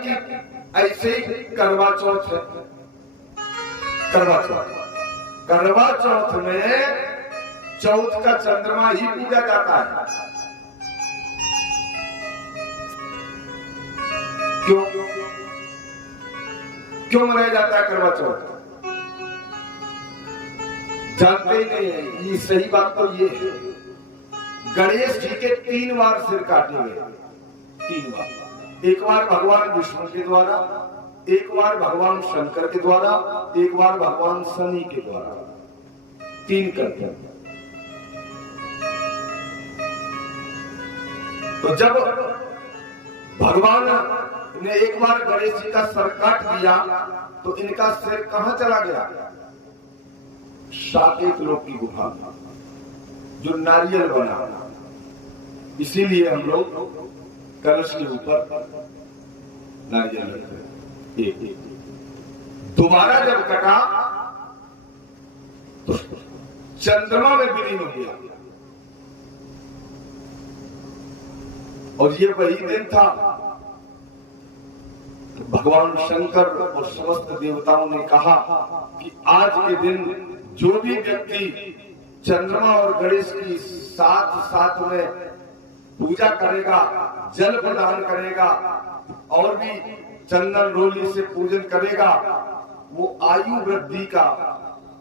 कि ऐसे ही करवा चौथ है। करवा चौथ में चौथ का चंद्रमा ही पूजा जाता है। क्यों क्यों मनाया जाता है करवा चौथ? जानते ही नहीं है। ये सही बात तो ये है, गणेश जी के 3 बार सिर काटे गए। 3 बार, एक बार भगवान विष्णु के द्वारा, एक बार भगवान शंकर के द्वारा, एक बार भगवान शनि के द्वारा। 3 करते हैं। तो जब भगवान ने एक बार गणेश जी का सर काट दिया तो इनका सिर कहां चला गया? साकेत लोक की गुफा जो नारियल बना। इसीलिए हम लोग कलश के ऊपर नारियल रखते हैं। दोबारा जब कटा तो चंद्रमा में विलीन हो गया। और ये वही दिन था भगवान शंकर और समस्त देवताओं ने कहा कि आज के दिन जो भी व्यक्ति चंद्रमा और गणेश की साथ में पूजा करेगा, जल प्रदान करेगा और भी चंदन रोली से पूजन करेगा, वो आयु वृद्धि का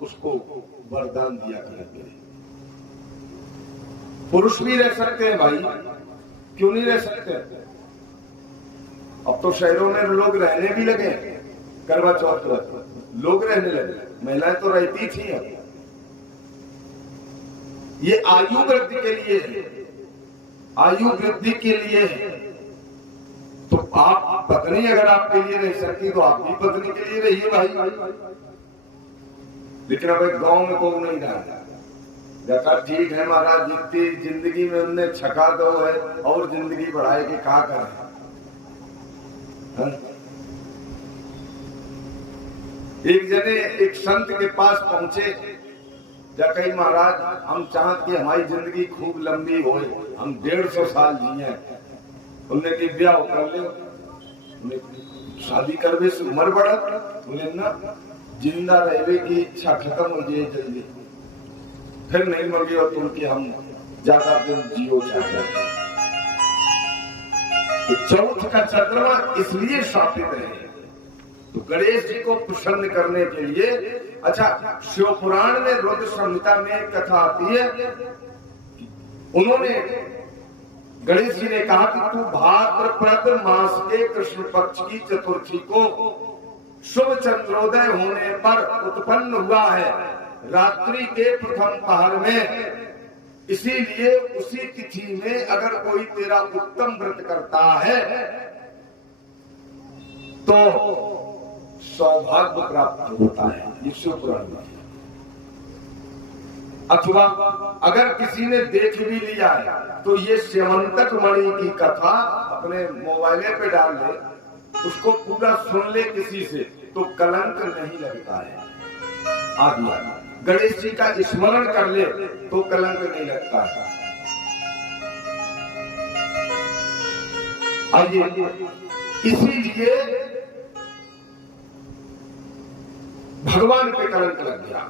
उसको वरदान दिया करेंगे। पुरुष भी रह सकते हैं भाई, क्यों नहीं रह सकते? अब तो शहरों में लोग रहने भी लगे। करवा चौथ पर लोग रहने लगे, महिलाएं तो रहती थी। ये आयु वृद्धि के लिए है, आयु वृद्धि के लिए है। तो आप पत्नी अगर आपके लिए रह सकती तो आप भी पत्नी के लिए रहिए भाई। लेकिन अब एक गांव में कोई नहीं रहा। देखा ठीक है महाराज, जितनी जिंदगी में उनने छका दो है और जिंदगी बढ़ाए के कहा करें। एक जने एक संत के पास पहुंचे, जा कही महाराज हम चाहते कि हमारी जिंदगी खूब लंबी हो, हम 150 साल जिए। उन्हें कि ब्याह कर ले, शादी करवे से उम्र बढ़त, उन्हें ना जिंदा रहने की इच्छा खत्म हो जाए जल्दी, फिर नहीं मर गई और तुमके हम ज्यादा दिन जियो चाहते। तो चौथ का चंद्रमा इसलिए शापित है, तो गणेश जी को प्रसन्न करने के लिए। अच्छा, शिव पुराण में रुद्र संहिता में एक कथा आती है, उन्होंने गणेश जी ने कहा कि तू भाद्रपद मास के कृष्ण पक्ष की चतुर्थी को शुभ चंद्रोदय होने पर उत्पन्न हुआ है, रात्रि के प्रथम पहर में। इसीलिए उसी तिथि में अगर कोई तेरा उत्तम व्रत करता है तो सौभाग्य प्राप्त होता है, ये शिव पुराण में। अथवा अगर किसी ने देख भी लिया है तो ये स्यमंतक मणि की कथा अपने मोबाइल पे डाल ले, उसको पूरा सुन ले किसी से, तो कलंक नहीं लगता है। आदि गणेश जी का स्मरण कर ले तो कलंक नहीं लगता है। आइए, इसीलिए भगवान पे कलंक लग गया।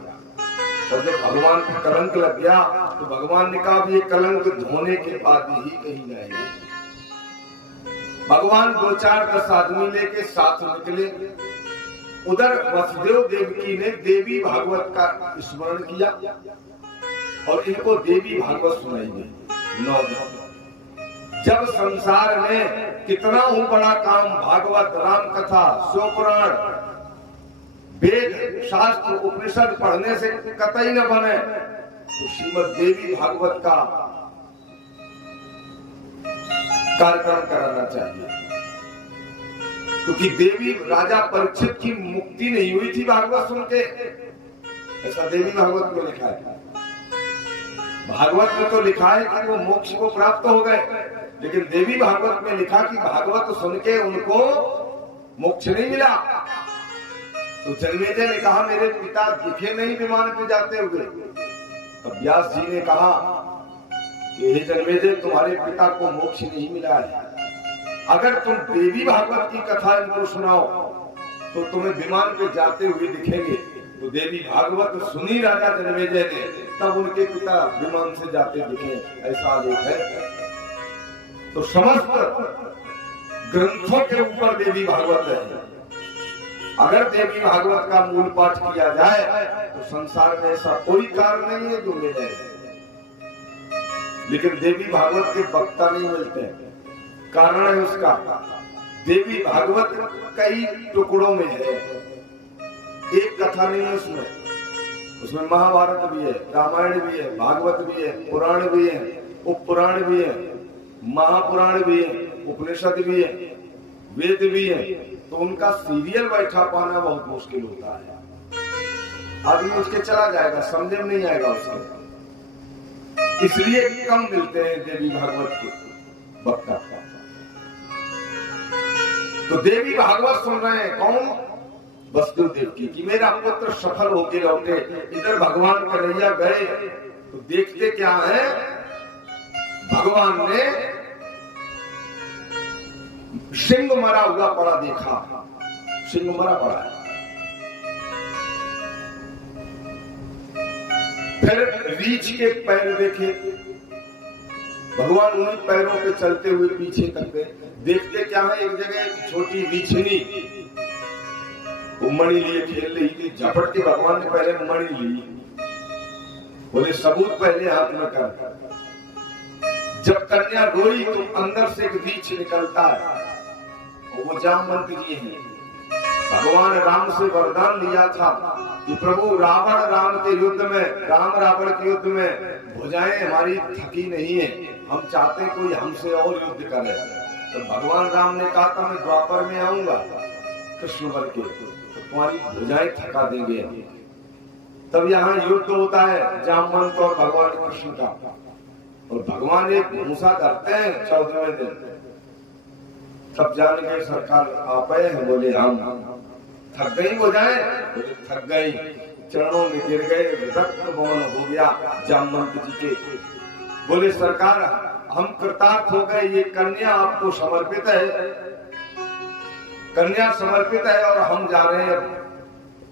और जब भगवान पे कलंक लग गया तो भगवान ने कहा ये कलंक धोने के बाद ही कहीं जाएंगे। भगवान 2-4-10 आदमी लेके साथ निकले। उधर वसुदेव देवकी ने देवी भागवत का स्मरण किया और इनको देवी भागवत सुनाई गई 9 दिन। जब संसार में कितना ही बड़ा काम भागवत, राम कथा, शिव पुराण, वेद शास्त्र उपनिषद पढ़ने से कतई न बने, तो श्रीमद देवी भागवत का कार्यक्रम कराना चाहिए। क्योंकि देवी राजा परीक्षित की मुक्ति नहीं हुई थी भागवत सुन के, ऐसा देवी भागवत में लिखा है। भागवत में तो लिखा है कि वो मोक्ष को प्राप्त हो गए, लेकिन देवी भागवत में लिखा कि भागवत सुन के उनको मोक्ष नहीं मिला। तो जन्मेजय ने कहा मेरे पिता दिखे नहीं विमान पे जाते हुए। तब व्यास जी ने कहा कि हे जन्मेजय, तुम्हारे पिता को मोक्ष नहीं मिला है, अगर तुम देवी भागवत की कथा इनको सुनाओ तो तुम्हें विमान पे जाते हुए दिखेंगे। तो देवी भागवत सुनी राजा जन्मेजय ने, तब उनके पिता विमान से जाते दिखे, ऐसा लेख है। तो समस्त ग्रंथों के ऊपर देवी भागवत है। अगर देवी भागवत का मूल पाठ किया जाए तो संसार में ऐसा कोई कार्य नहीं है जो मिले, लेकिन देवी भागवत के वक्ता नहीं मिलते। कारण है उसका, देवी भागवत कई टुकड़ों में है, एक कथा नहीं है उसमें महाभारत भी है, रामायण भी है, भागवत भी है, पुराण भी है, उपपुराण भी है, महापुराण भी है, उपनिषद भी है, वेद भी है। तो उनका सीरियल बैठा पाना बहुत मुश्किल होता है। आदमी उसके चला जाएगा, समझ में नहीं आएगा उसके, इसलिए कम मिलते हैं देवी भागवत के वक्ता। तो देवी भागवत सुन रहे हैं कौन? वसुदेव की कि मेरा पुत्र सफल होके लौटे। इधर भगवान कन्हैया गए तो देखते क्या है, भगवान ने सिंह मरा हुआ पड़ा देखा, सिंह मरा पड़ा है। फिर रीछ के पैर देखे, भगवान उन्हीं पैरों पे चलते हुए पीछे तक गए। देखते क्या है, एक जगह एक छोटी रीछनी वो मणि लिए खेल रही थी, झपट के भगवान ने पहले मणि ली, बोले सबूत पहले हाथ में कर। जब कन्या रोई तो अंदर से एक रीछ निकलता है, और वो जामवंत जी हैं। भगवान राम से वरदान लिया था कि प्रभु रावण राम के युद्ध में, राम रावण के युद्ध में भुजाएं हमारी थकी नहीं है, हम चाहते कोई हमसे और युद्ध करे। तो भगवान राम ने कहा था मैं द्वापर में आऊंगा कृष्ण बन के, तो तुम्हारी भुजाएं थका देंगे। तब यहाँ युद्ध होता है जामवंत और भगवान कृष्ण का, और भगवान एक मूसा करते हैं 14वें दिन। तब जान गए सरकार आप हैं, बोले हम थक गई हो जाए, बोले थक गई, चरणों में गिर गए, रक्त मौन हो गया जामवंत जी के। बोले सरकार हम कृतार्थ हो गए, ये कन्या आपको समर्पित है, कन्या समर्पित है और हम जा रहे हैं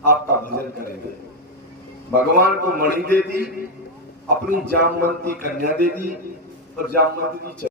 आपका भजन करेंगे। भगवान को मणि दे दी, अपनी जामवंती कन्या दे दी, और जामवंती